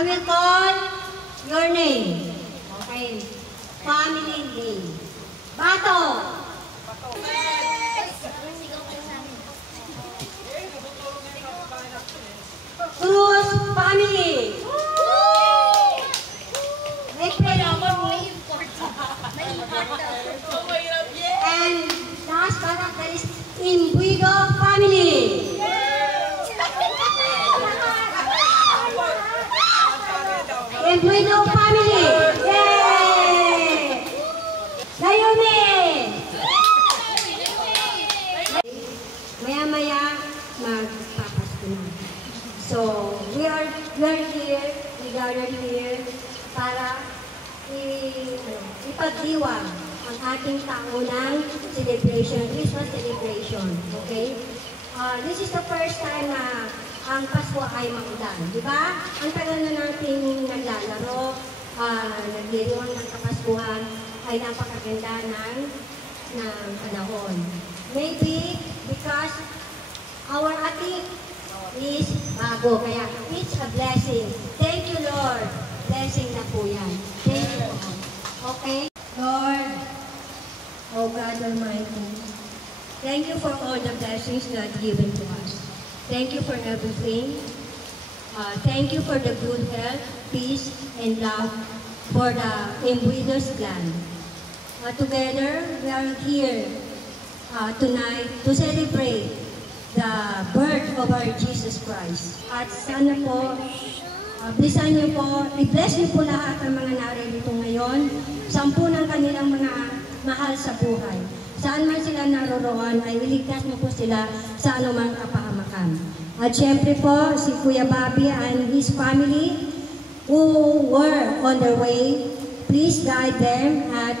I will call your name. Okay. Family name. Bato. Cruz family. And last but not least, Imbuido family. Imbuido family. Yay! Layumi. Maya-maya, magpapasko na. So, we are here, we gathered here para ipagdiwang ang ating taunang celebration, Christmas celebration. Okay? This is the first time na ang Pasko ay maulan. Di ba? Ang tagal na natin naglalaro, nagdiriwang ng Kapaskuhan, ay napakaganda ng panahon. Maybe because our ating is bago. Kaya it's a blessing. Thank you, Lord. Blessing na po yan. Thank you, Lord. Okay? Lord, oh God Almighty, thank you for all the blessings you have given to us. Thank you for everything. Thank you for the good health, peace, and love for the Imbuidos clan. Together, we are here tonight to celebrate the birth of our Jesus Christ. At sana po, blessan niyo po, i-bless niyo po lahat ng mga naririto ngayon, 10 ng kanilang mga mahal sa buhay. Saan man sila naroroon, ay iligtas niyo po sila sa anumang kapahamakan. At syempre po, si Kuya Bobby and his family who were on their way, please guide them at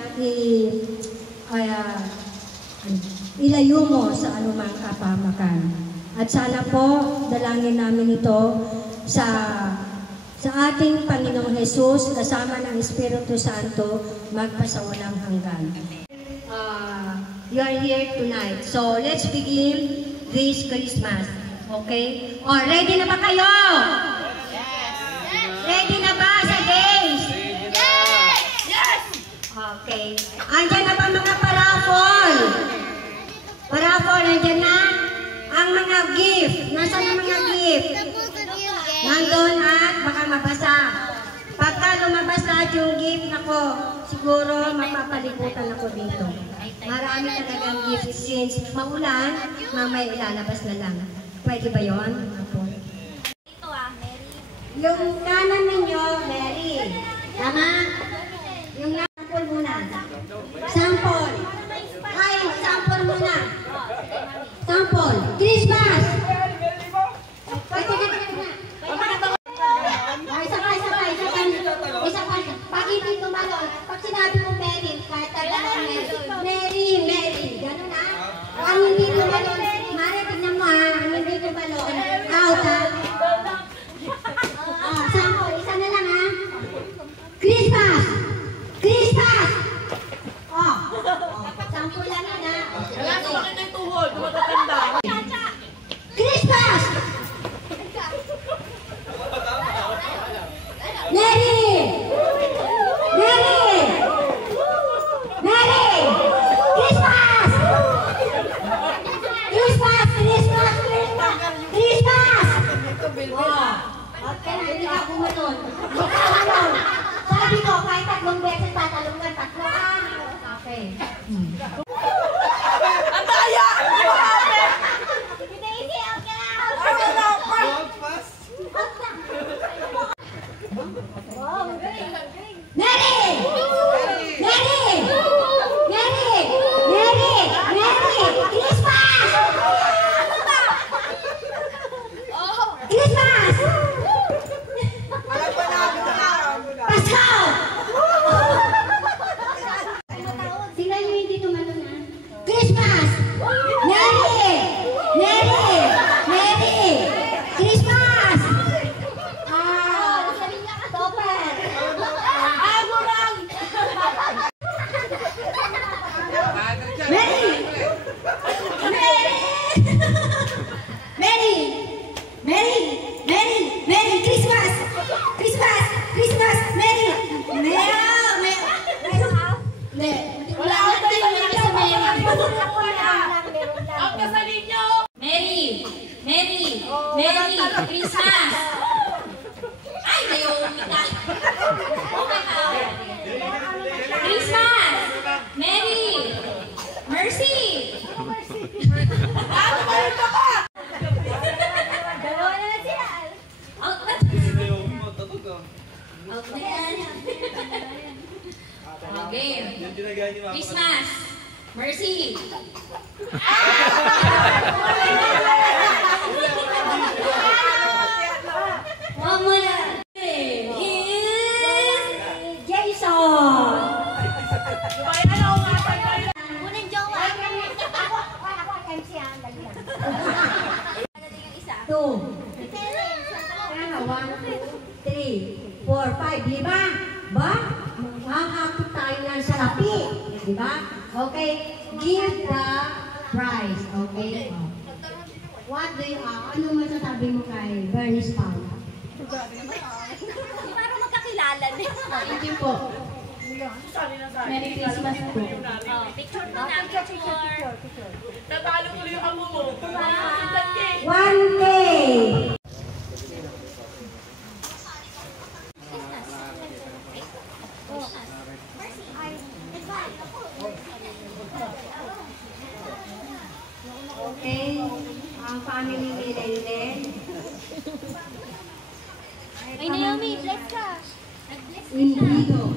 ilayo mo sa anumang kapahamakan. At sana po, dalangin namin ito sa ating Panginoong Jesus, kasama ng Espiritu Santo, magpasawalang hanggan. You are here tonight. So, let's begin this Christmas. Okay? Ready na ba kayo? Yes! Ready na ba sa games? Yes! Yes! Okay. Andyan na ba mga paraffol? Paraffol, andyan na? Ang mga gift. Nasaan ang mga gift? Nandun at baka mabasa. Pagka lumabas lahat yung gift, nako, siguro mapapalibutan ako dito. Marami talagang gift since maulan, mamaya ilalabas na lang. Pwede ba yun? Apo. Yung kanan ninyo, Mary. Tama? Yung sample muna. Sample. Ay, sample muna. Sample. Christmas! Pagitin tumalon. Pag sinabi mo Mary, kahit tagaan Mary, Mary. Ganun na. Ang hindi tumalon, Mari, tignan mo ha. Ang hindi tumalon, out ha. Sample, isa na lang ha. Christmas! Christmas! Sample lang yun ha. Wala sa bakit ng tuhod, matatanda. Christmas! Mary! Mary! Mary! Christmas! Christmas! Christmas! Christmas! Christmas! Okay, hindi ka bumanon. Hindi ka bumanon. Sabi ko, kahit 3 beses tatalungan, 3. Okay. Ang daya! Mary! Mary! Mary! Mary! Mary! Christmas! Christmas! Pasko! Sila yung hindi tumalon na. Merry. Merry Christmas. Ay, Naomi ka. Okay ka. Christmas. Merry. Mercy. Dalawa na lang sila. Out na. Out na yan. Okay. Christmas. Mercy. Huwag mo na. Jason. Unang jowa. Ako, MC ah. Dali lang. Dadating ang isa. 2. Kaya 1, 2, 3, 4, 5. Lima. Ba? Makakapit tayo ng salapi. Di ba? Okay. Give the prize. Okay? Oh. What do you, ano masasabi mo kay Bernice Paula? Para magkakilala din. Thank you po. Merry Christmas po. Oh, picture mo na. Picture. Natalo ko yung amo mo. 1K. Okay. Ang family ni Lenden. Ay, Naomi, bless ka. Indigo.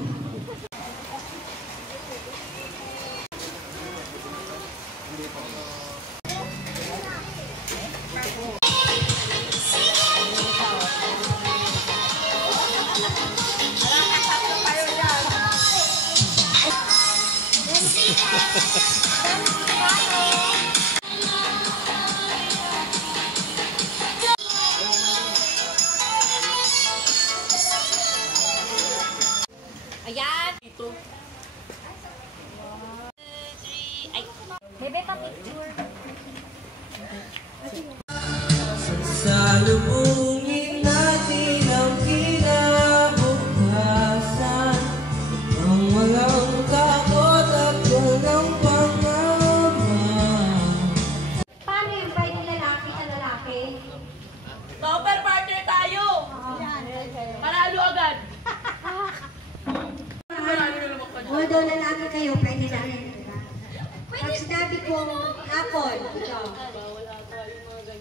Ayan. 2, 3, ay. Bebe pa picture. Salubungin natin ang kinabukasan ng walang takot at walang pangaman. Paano yung fight lalaki sa lalaki? Topper partner tayo. Panalo agad. Although lalaki kayo, pwede na rin. Diba? Pag sinabi kong apple, ito.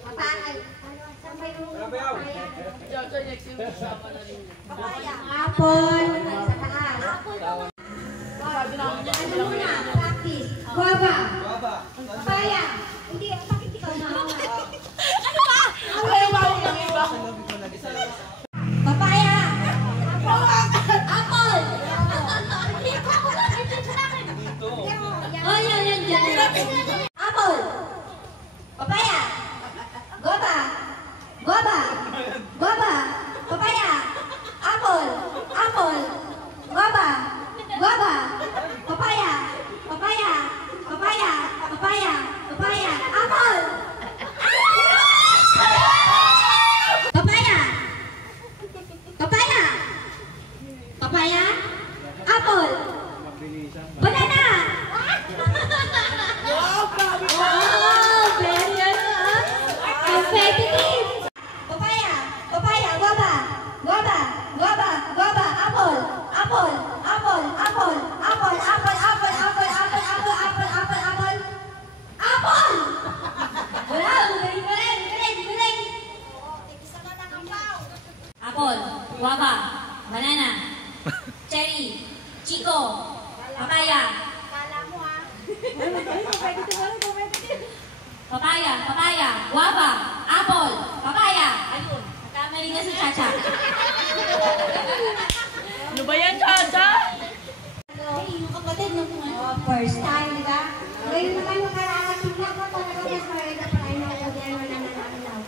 Papaya. Saan ba yung papaya? Apple. Sa taas. Ano muna? Practice. Guava. Papaya. Hindi, bakit ikaw mahawa? Ano ba yung iba? Papaya. Apple! Oh, yan. Apple. Papaya. Guava. Guava. Guava. Papaya. Apple. Apple. Guava. Guava. Papaya. Papaya. Papaya. Papaya. Papaya. Apple. Papaya. Papaya. Papaya. Apple. Banana. Wow, very competitive. Papaya. Papaya. Guava. Guava. Guava. Guava. Apple. Apple. Apple. Apple. Apple. Apple. Apple. Apple. Apple. Apple. Apple. Apple. Apple. Apple. Wow, galing. Apple, guava, banana, cherry, chico, papaya. Papaya, guava, apple, papaya. Ayun, kamali na si Chacha. Ano ba yan, Chacha? Yung kapatid ng Oh, first time, di ba? Ngayon naman makarating na po talaga mas maganda pa rin ang gobyerno na nananaw.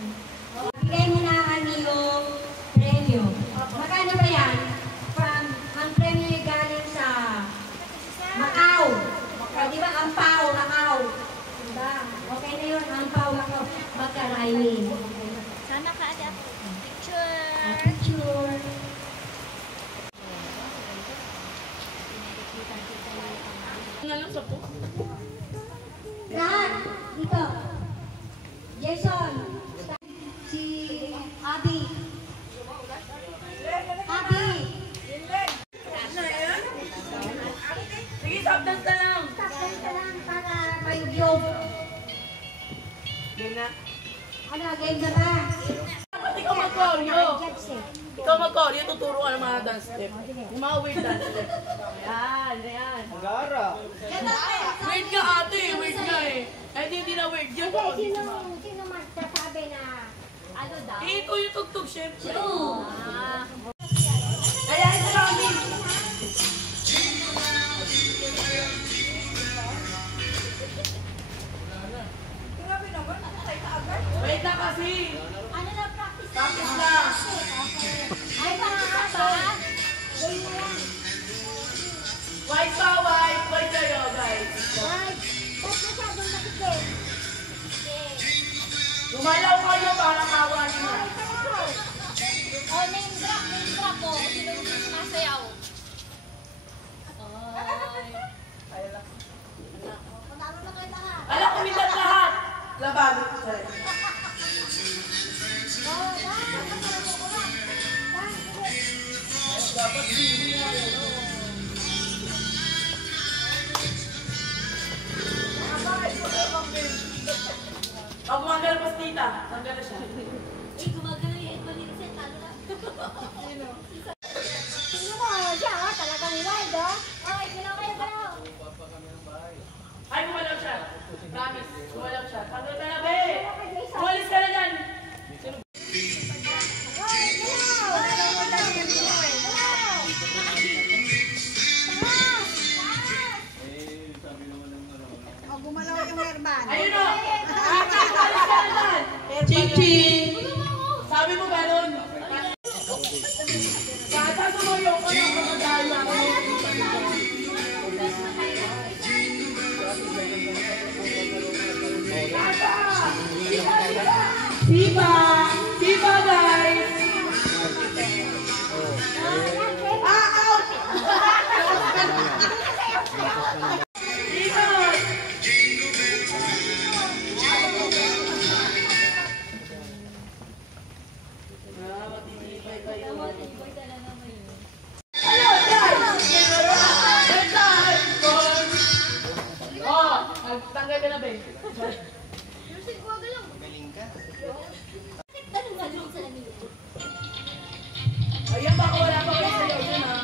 Bigay mo na yung premyo. Magkano ba yan? Ang premyo galing sa Macau. Di ba? Ang Pao, Macau. Diba? Okay na yun, ang Pao, Macau. Magka-rhyming. Sana ka, Ada. Picture. Picture. Nga lang sa po. Lahat. Dito. Jason. Mayugyog. Game na. Ano, game na ba? Ba't ikaw mag-choreo? Ikaw mag-choreo, tuturo ka ng mga dance step. Yung mga weird dance step. Yan, yan. Weird ka ate, weird ka eh. Eh, hindi na weird yun. Sino magsasabi na ano daw? Ito yung tugtog, syempre. Ah. Kaya ito kami. Wait lang kasi. Ano na practice? Practice lang. Ay, pangahaba. Game na yan. White pa, white. White kayo, guys. Right. Ba't masyadong makikip? Gumalaw kayo para kawain na. O, name drop po. Sino yung sumasayaw? Panalo na kayo lahat. Alam, kumilat lahat. Laban. Pag gumagala pas tita, tanggal na siya. Eh, gumagano yung headband ni Lizette. Talo na. Sino mo? Siya, oh, talagang wild, oh. Okay, galaw kayo, galaw. Ay, gumalaw siya. Promise, gumalaw siya. Tanggal ka na, be! Umalis ka na dyan! Gumalaw yung herban. Ayun o! Umalis ka na dyan! Ching-ching! Sabi mo ganun? Kata sumayo ka na kapag ako. Sipa! Sipa, guys! Out! Sipa! Hello, guys! Good time! Oh, nagtanggal ka na, be. Tanong nga doon sa lamin. Ayun, baka wala pa kayo sa'yo. Yun, ha?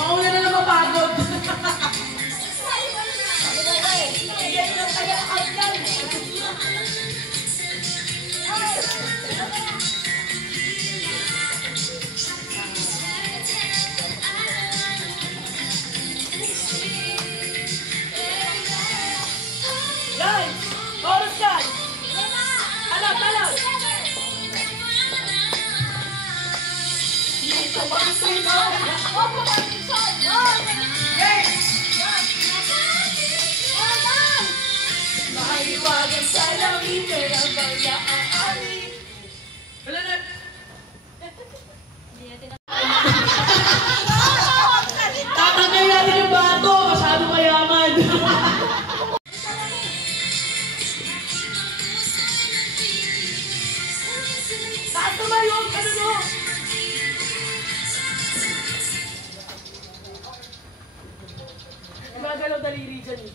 Mauna na naman pagod. Guys! Chorus guys! Alam, alam! Dito ba sa'yo? Mahiwagan sa langit, kaya bala ang ari. Wala na! Tatangay natin yung bato, masyado mayaman. Taas naman yung ano no? Gumagalaw daliri dyan eh.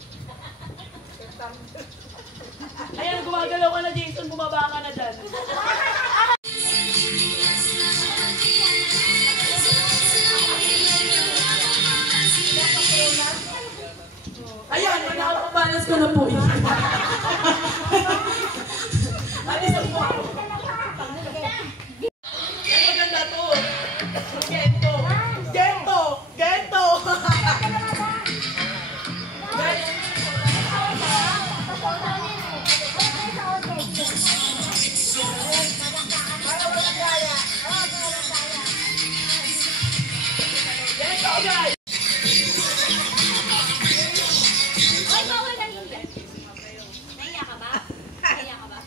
Ayan, gumagalaw ka na Jason, bumaba ka na dyan. Ayan, magkakabalance ko na po eh. Alis ang po ako. Yan maganda to. Gento. Gento! Gento! Gento, guys! Ay, bawal na yun. Nahiya ka ba? Nahiya ka ba?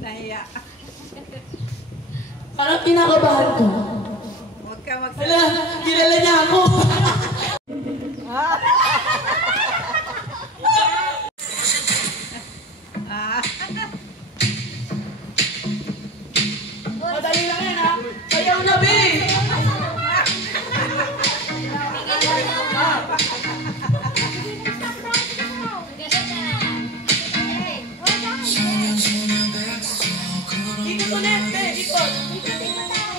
Nahiya. Parang kinakabahan ko. Huwag ka Hala, kilala niya ako. Ayaw na, be! Ikot ulit, be! Ikot!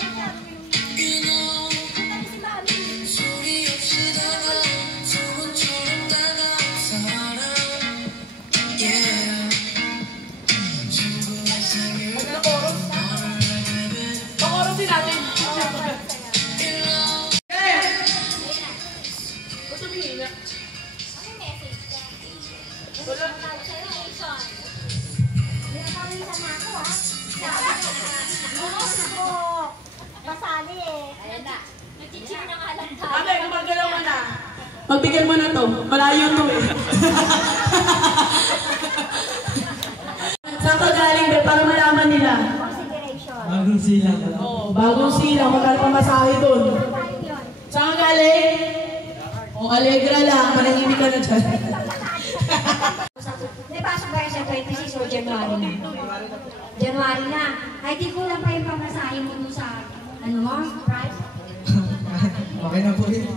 Pakorosin natin. Ba't tumihina? Wala. Masali eh. Ayan na. Nag-cheer na nga lang tayo. Ate, gumagalaw ka na. Magbigyan mo na to. Malayo to eh. Saan ka galing be? Para malaman nila. Consideration. Bagong sila. Oo, bagong sila. Magkano pa masahe doon? Saan ka galing? O, Allegra lang. Manahimik ka na dyan. May pasok ba sa 26 o January na? January na. Ay, di kulang pa yung pamasahe mo dun sa, ano mo, price? Okay na po yun.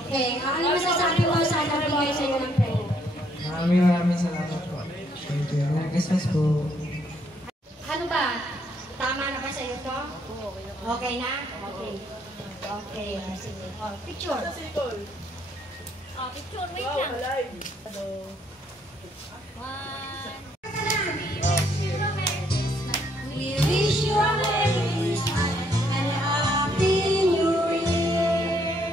Okay, ano masasabi mo sa nagbigay sa'yo ng pray? Maraming salamat po. Thank you. Merry Christmas po. Ano ba? Tama na ba sa'yo to? Okay na? Okay. Okay, sige. Oh, picture. Oh, picture, wait Wow, lang. alive. One. We wish you a Merry Christmas and a Happy New Year.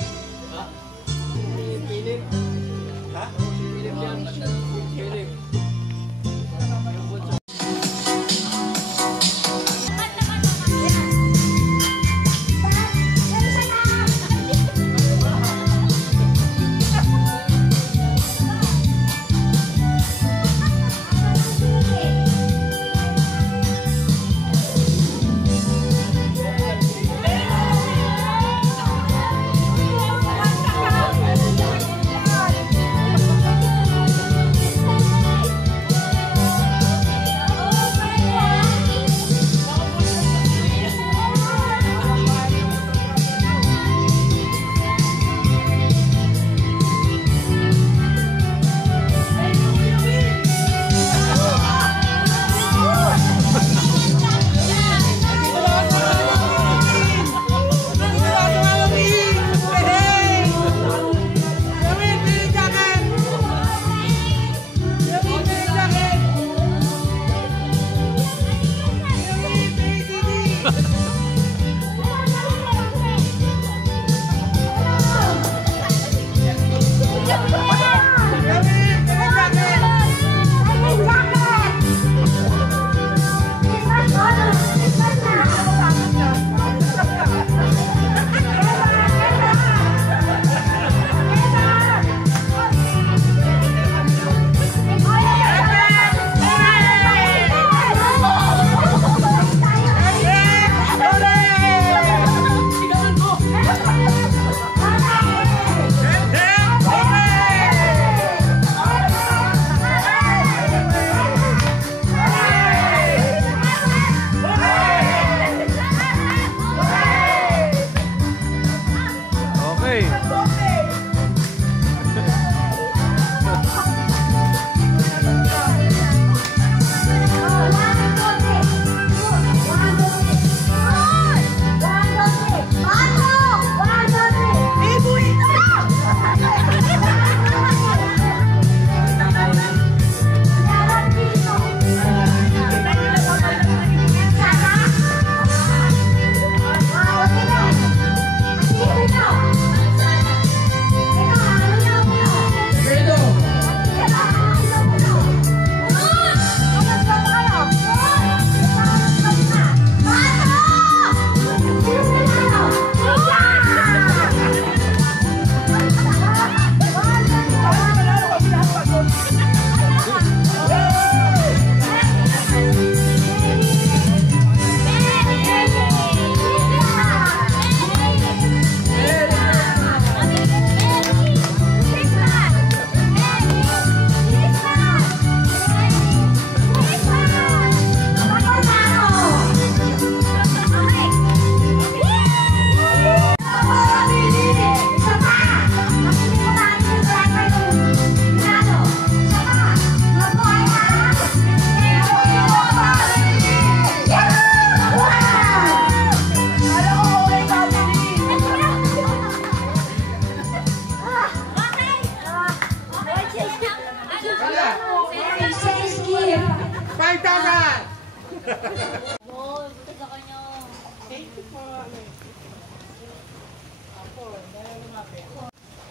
Oo, buta sa kanya. Thank you for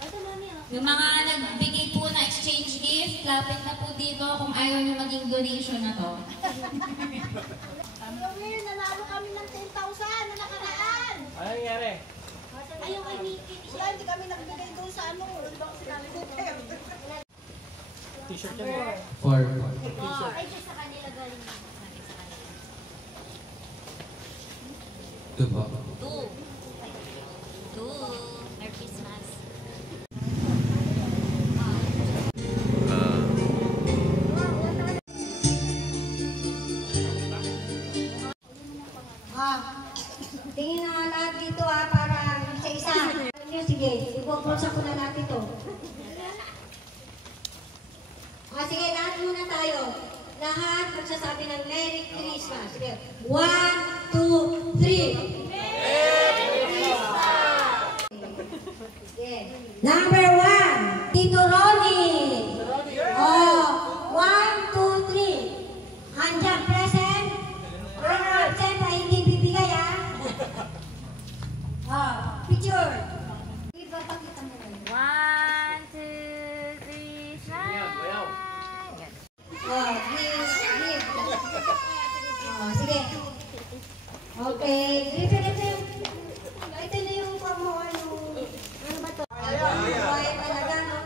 Ito, mami, ah. Yung mga nagbigay po na exchange gift, lapit na po dito kung ayaw nyo maging donation na to. Will, nanalo kami ng 10,000 na nakaraan. Ano nangyari? Ayaw kay Nikki. Hindi kami nagbigay doon sa ano. T-shirt yan. 4. Ay, sa kanila galing yun. Sa kanila. 2 po. 2. 2. Merry Christmas. Tingin na nga lahat dito para isa-isa. Sige, ibubulsa ko na natin ito. Sige, lahat muna tayo. Lahat magsasabi ng Merry Christmas. Sige, 1, 2, 3. Sige. Number 1, Tito Ronnie. Oh, 1, 2, 3. Andiyan, present. Ang absent ay hindi bibigay, picture. Iba, pakita mo na. 1, 2, 3, smile. Give. Sige. Okay, give. Ito na yung ano ba to? Buhay talaga, no?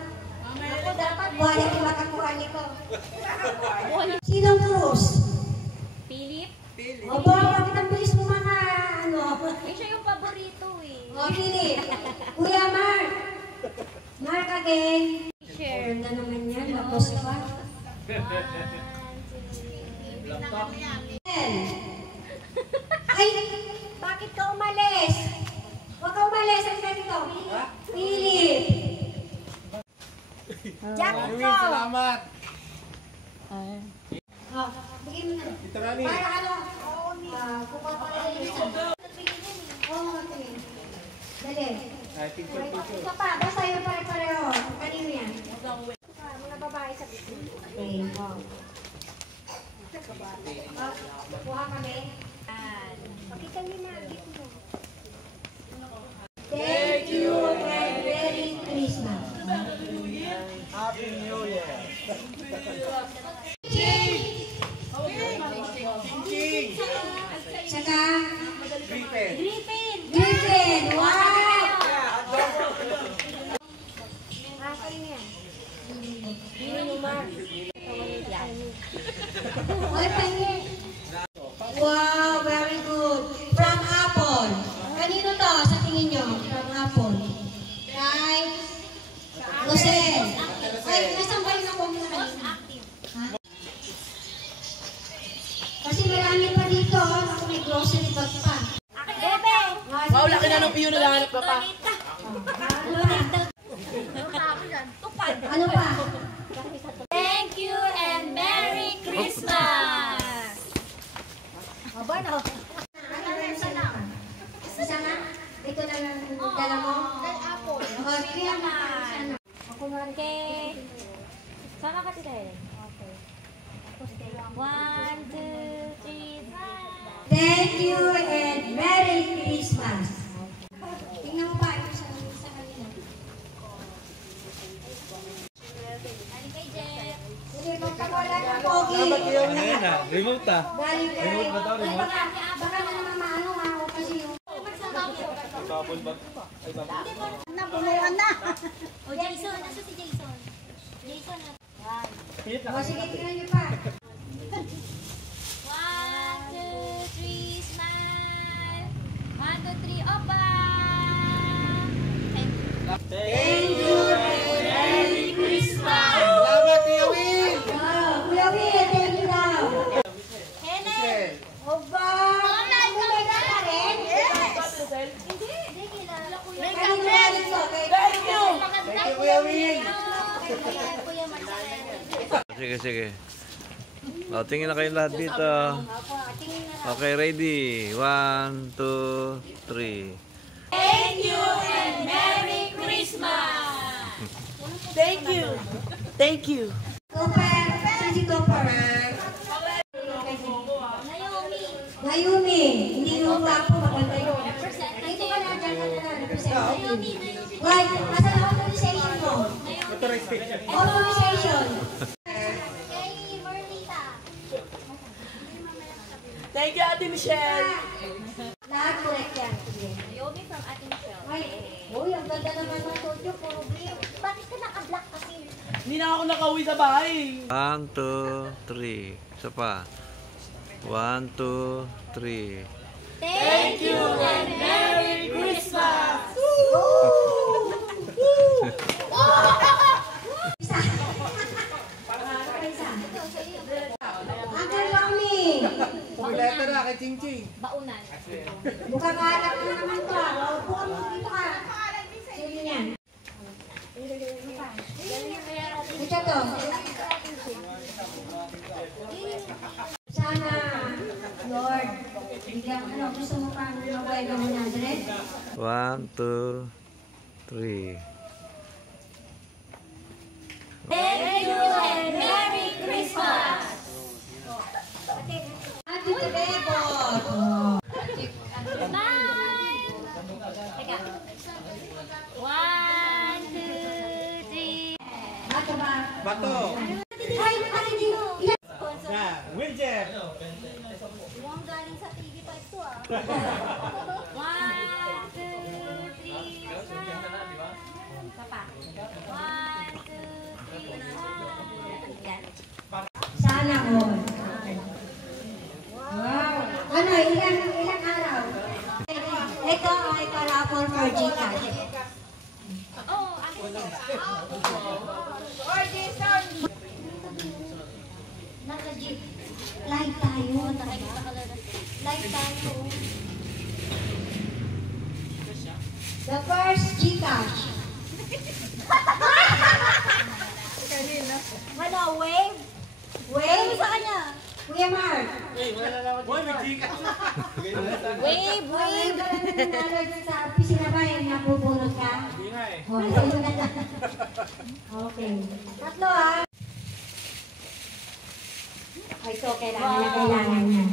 Ako dapat buhay ang makakuha nito. Sinong Cruz? Philip? Opo, bakit ang bilis mo mga Eh, siya yung paborito eh. Philip. Kuya Mark. Mark again. Share na naman yan. Lapos pa. 1, 2, 3. Ay, bakit ka umalis? Huwag ka umalis. Ang dito. Philip. Jack, ikaw. Salamat. Bigyan mo na. Para ano? Kukuha ko na yung isa. Okay. Dali. Ito pa. Basta yung pare-pareho. Kanino yan? Mga babae sa bitsin. Okay. Kuha kami. Pakita niyo na. Thank you and Merry Christmas. Happy New Year. Saka Griffin. Griffin. Wow! Kain yan. Wow, very good. From Apple. Kanino to sa tingin nyo? From Apple. Kay Jose. Ay, nasaan ba yung nakuha mo na kanina? Ha? Kasi marami pa dito. Ako may grocery bag pa. Bebe! Wow, laki na ng piyo na lahanap ka pa. Ano pa? Thank you and Merry Christmas! Aba, no? Ano ba yung isa lang? Isa nga? Ito na lang dala mo? Apple. Kaya na. Ako nga rin. Okay. Sama ka tita Helen. Okay. 1, 2, 3, smile! Thank you and Merry Christmas. Tingnan mo pa ito sa kanila. Ano kay Jeff? Sige, magpawala ng pogi. Ano yun Remote Galing kay... Remote ba to? Ay, baka na naman maano nga ako kasi yung... Nabuluan na! O Jason, nasa si Jason? Jason na. O sige, tingnan niyo pa. 1, 2, 3, smile! 1, 2, 3, opa! Thank you and Merry Christmas. Salamat, Kuya Will. Kuya Will, thank you daw. Helen! Oba! Online ka ba ka rin? Hindi, kilala ko yan. Kanino galing to? Thank you. Thank you, Kuya Will. Kuya Marcelo. Sige. O, tingin na kayo lahat dito. Okay, ready? 1, 2, 3. Thank you and Merry Christmas! Thank you. Thank you. Cooper, si Cooper. Naomi, Naomi, hindi yung gwapo, maganda yun. Dito ka na, dyan ka na, representative. Why? Nasa na authorization mo? Authorization. Kay Marlita. Thank you, Ate Michelle. Lahat correct yan. Sige. Naomi from Ate Michelle. Ay, uy, ang ganda naman ng tuyo, puro blue. Bakit ka naka-black kasi? Hindi na ako nakauwi sa bahay. 1, 2, 3. Isa pa. 1, 2, 3. Thank you and Merry Christmas! Isa. Isa. Uncle Romy. Kompleto na kay Ching Ching. Baunan. Mukhang alak na naman to. Upo ka mo dito ka. Sino yan? Ito to. Sana, Lord, bigyan ano, gusto mo pang mabay ka 100? 1, 2, 3. Thank you and Merry Christmas! Happy birthday, Bot! Bye! Teka. 1, 2, 3. Bato ba? Bato. Ay, ano dito? Na, wheelchair. Mukhang galing sa TV5 to ah. 1, 2, 3, Papa. 1, 2, 3, Yan. Sana all. Wow. Ano, ilang araw? Ito ay parapol for Gcash. Oh, ako ito. Naka-jeep. Live tayo. Live tayo. The first Gcash. Ano, wave? Wave? Sa kanya? Kuya Mark. Boy, may Gcash. Wave, wave. Sa pisina ba yung napupulot ka? Hindi nga eh. Oh, sa'yo na lang. Okay. Tatlo ah. Ay, ito, kailangan niya.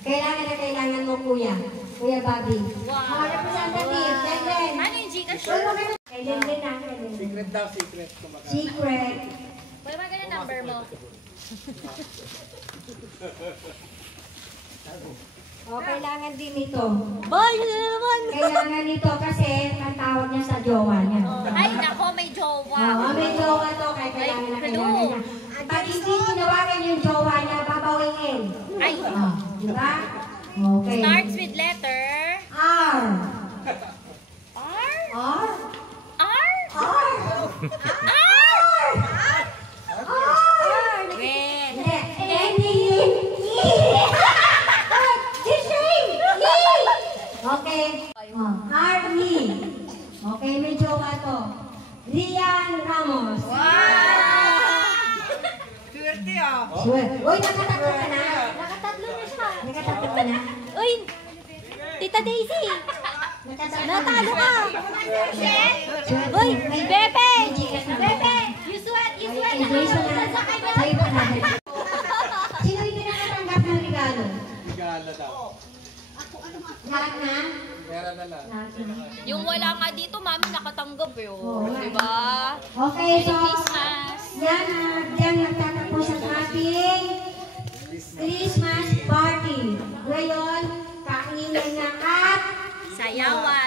Kailangan mo, kuya. Kuya Bobby. Mga representative, Lenden. Ano yung Gcash? Kay Lenden na, kay Lenden. Secret daw, secret. Kumbaga. Secret. Pwede ba ganun number mo? O, kailangan din ito. Boy, yun na naman! Kailangan nito kasi ang tawag niya sa jowa niya. Ay, nako, may jowa. Oo, may jowa to, kaya kailangan niya. Pag hindi tinawagan yung jowa niya, babawingin. Ay, Oh, di ba? Okay. starts with letter R. R? R? R? R? R? R? Wait. Ending in E. Okay. R-E. Okay, may jowa to. Rian Ramos. Swerte ah. Sure. Uy, nakatatlo ka na. Nakatatlo na siya. Nakatatlong ka na. Uy, Tita Daisy. Natalo ka. Uy, Bebe. Bebe, you sweat. Nakalutan sa kanya. Sa'yo pa natin. Sino hindi nakatanggap ng regalo? Regalo daw. Lahat na? Pera na lang. Lahat na. Yung wala nga dito, mami, nakatanggap yun. Oo nga. Diba? Okay, so, Christmas. yan nagtatapos ang ating Christmas party. Ngayon, kainin na at Sayawan.